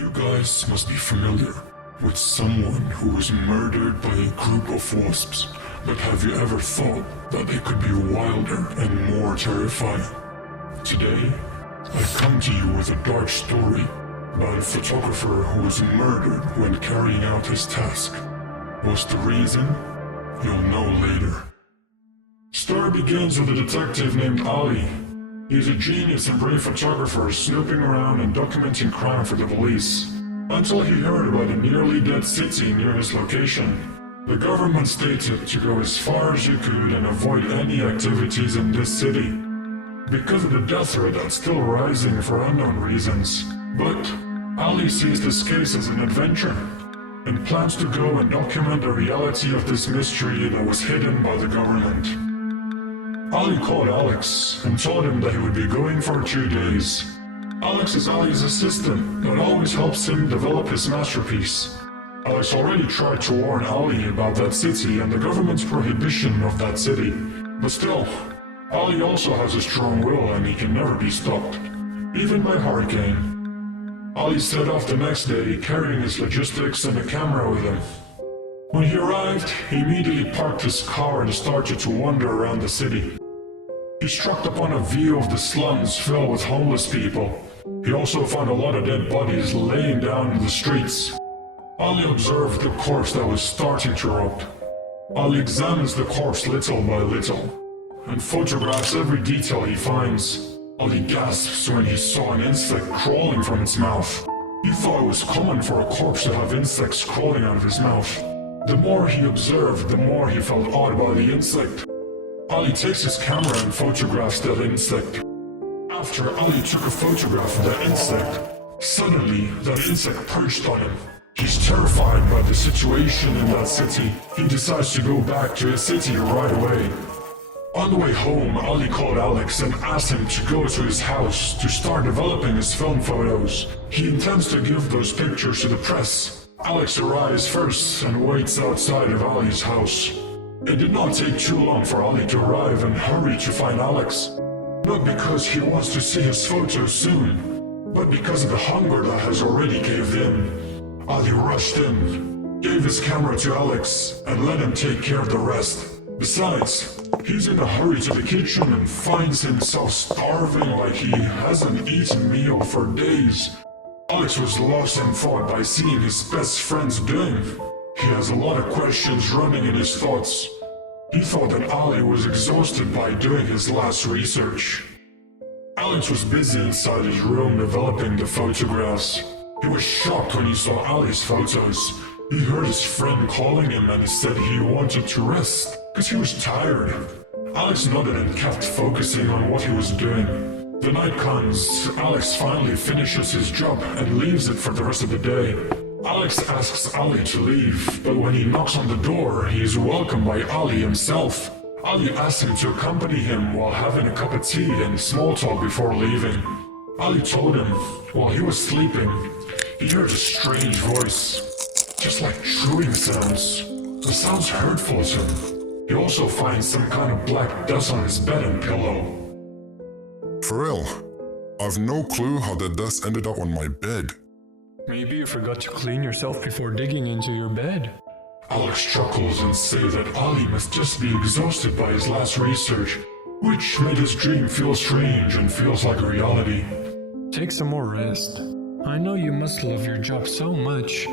You guys must be familiar with someone who was murdered by a group of wasps, but have you ever thought that they could be wilder and more terrifying? Today, I come to you with a dark story about a photographer who was murdered when carrying out his task. What's the reason? You'll know later. Story begins with a detective named Ali. He's a genius and brave photographer snooping around and documenting crime for the police. Until he heard about a nearly dead city near his location. The government stated to go as far as you could and avoid any activities in this city, because of the death rate that's still rising for unknown reasons. But Ali sees this case as an adventure, and plans to go and document the reality of this mystery that was hidden by the government. Ali called Alex and told him that he would be going for 2 days. Alex is Ali's assistant that always helps him develop his masterpiece. Alex already tried to warn Ali about that city and the government's prohibition of that city, but still, Ali also has a strong will and he can never be stopped, even by hurricane. Ali set off the next day carrying his logistics and a camera with him. When he arrived, he immediately parked his car and started to wander around the city. He struck upon a view of the slums filled with homeless people. He also found a lot of dead bodies laying down in the streets. Ali observed the corpse that was starting to rot. Ali examines the corpse little by little and photographs every detail he finds. Ali gasps when he saw an insect crawling from its mouth. He thought it was common for a corpse to have insects crawling out of his mouth. The more he observed, the more he felt odd about the insect. Ali takes his camera and photographs that insect. After Ali took a photograph of that insect, suddenly that insect perched on him. He's terrified by the situation in that city. He decides to go back to his city right away. On the way home, Ali called Alex and asked him to go to his house to start developing his film photos. He intends to give those pictures to the press. Alex arrives first and waits outside of Ali's house. It did not take too long for Ali to arrive and hurry to find Alex. Not because he wants to see his photos soon, but because of the hunger that has already caved in. Ali rushed in, gave his camera to Alex, and let him take care of the rest. Besides, he's in a hurry to the kitchen and finds himself starving like he hasn't eaten a meal for days. Alex was lost in thought by seeing his best friend's doing. He has a lot of questions running in his thoughts. He thought that Ali was exhausted by doing his last research. Alex was busy inside his room developing the photographs. He was shocked when he saw Ali's photos. He heard his friend calling him and he said he wanted to rest because he was tired. Alex nodded and kept focusing on what he was doing. The night comes, Alex finally finishes his job and leaves it for the rest of the day. Alex asks Ali to leave, but when he knocks on the door, he is welcomed by Ali himself. Ali asks him to accompany him while having a cup of tea and small talk before leaving. Ali told him, while he was sleeping, he heard a strange voice, just like chewing sounds. The sounds hurtful to him. He also finds some kind of black dust on his bed and pillow. For real, I've no clue how the dust ended up on my bed. Maybe you forgot to clean yourself before digging into your bed. Alex chuckles and says that Ali must just be exhausted by his last research, which made his dream feel strange and feels like a reality. Take some more rest. I know you must love your job so much,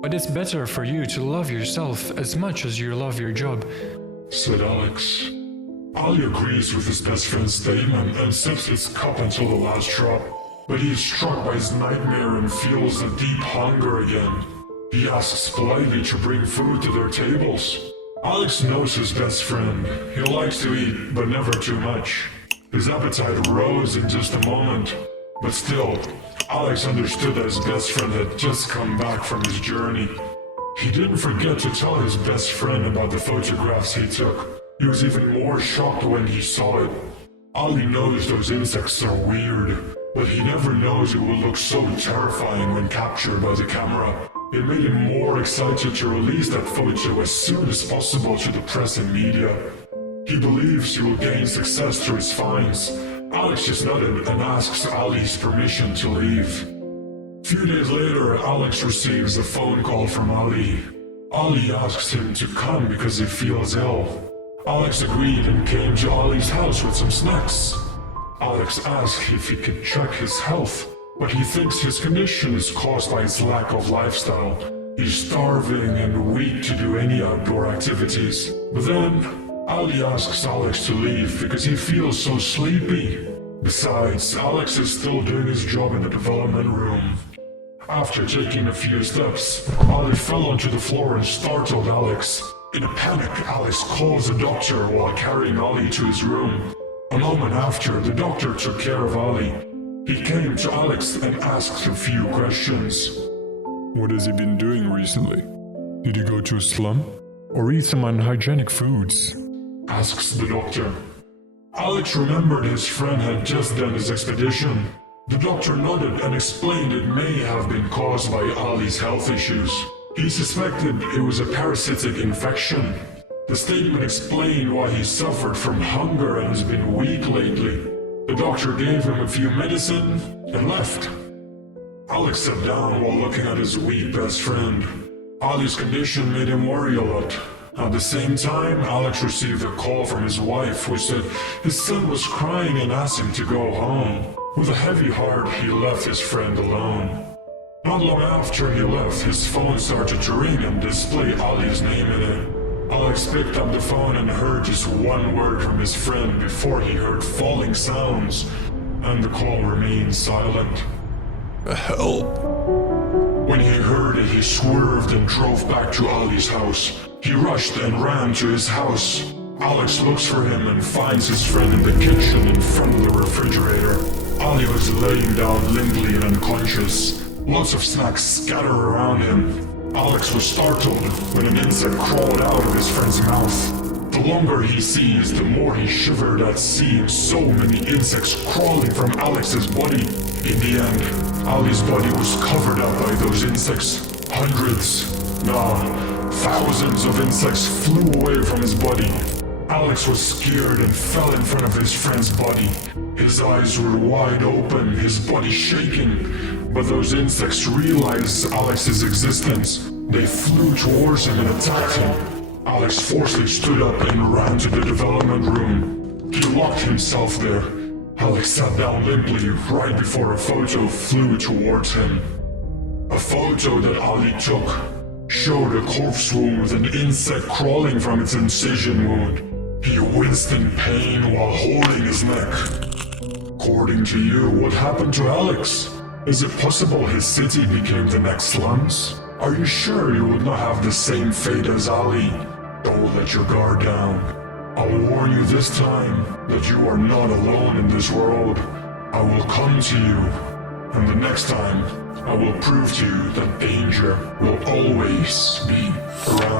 but it's better for you to love yourself as much as you love your job, said Alex. Ali agrees with his best friend's statement and sips his cup until the last drop. But he is struck by his nightmare and feels a deep hunger again. He asks politely to bring food to their tables. Alex knows his best friend. He likes to eat, but never too much. His appetite rose in just a moment. But still, Alex understood that his best friend had just come back from his journey. He didn't forget to tell his best friend about the photographs he took. He was even more shocked when he saw it. Ali knows those insects are weird, but he never knows it will look so terrifying when captured by the camera. It made him more excited to release that photo as soon as possible to the press and media. He believes he will gain success through his finds. Alex just nodded and asks Ali's permission to leave. Few days later, Alex receives a phone call from Ali. Ali asks him to come because he feels ill. Alex agreed and came to Ali's house with some snacks. Alex asks if he can check his health, but he thinks his condition is caused by his lack of lifestyle. He's starving and weak to do any outdoor activities. But then, Ali asks Alex to leave because he feels so sleepy. Besides, Alex is still doing his job in the development room. After taking a few steps, Ali fell onto the floor and startled Alex. In a panic, Alex calls a doctor while carrying Ali to his room. A moment after, the doctor took care of Ali. He came to Alex and asked a few questions. What has he been doing recently? Did he go to a slum? Or eat some unhygienic foods? Asks the doctor. Alex remembered his friend had just done his expedition. The doctor nodded and explained it may have been caused by Ali's health issues. He suspected it was a parasitic infection. The statement explained why he suffered from hunger and has been weak lately. The doctor gave him a few medicine and left. Alex sat down while looking at his weak best friend. Ali's condition made him worry a lot. At the same time, Alex received a call from his wife who said his son was crying and asked him to go home. With a heavy heart, he left his friend alone. Not long after he left, his phone started to ring and display Ali's name in it. Alex picked up the phone and heard just one word from his friend before he heard falling sounds, and the call remained silent. Help! When he heard it, he swerved and drove back to Ali's house. He rushed and ran to his house. Alex looks for him and finds his friend in the kitchen in front of the refrigerator. Ali was laying down limply and unconscious. Lots of snacks scattered around him. Alex was startled when an insect crawled out of his friend's mouth. The longer he sees, the more he shivered at seeing so many insects crawling from Alex's body. In the end, Ali's body was covered up by those insects. Hundreds, thousands of insects flew away from his body. Alex was scared and fell in front of his friend's body. His eyes were wide open, his body shaking. But those insects realized Alex's existence. They flew towards him and attacked him. Alex forcefully stood up and ran to the development room. He locked himself there. Alex sat down limply right before a photo flew towards him. A photo that Ali took showed a corpse wound with an insect crawling from its incision wound. He winced in pain while holding his neck. According to you, what happened to Alex? Is it possible his city became the next slums? Are you sure you would not have the same fate as Ali? Don't let your guard down. I'll warn you this time that you are not alone in this world. I will come to you, and the next time I will prove to you that danger will always be around.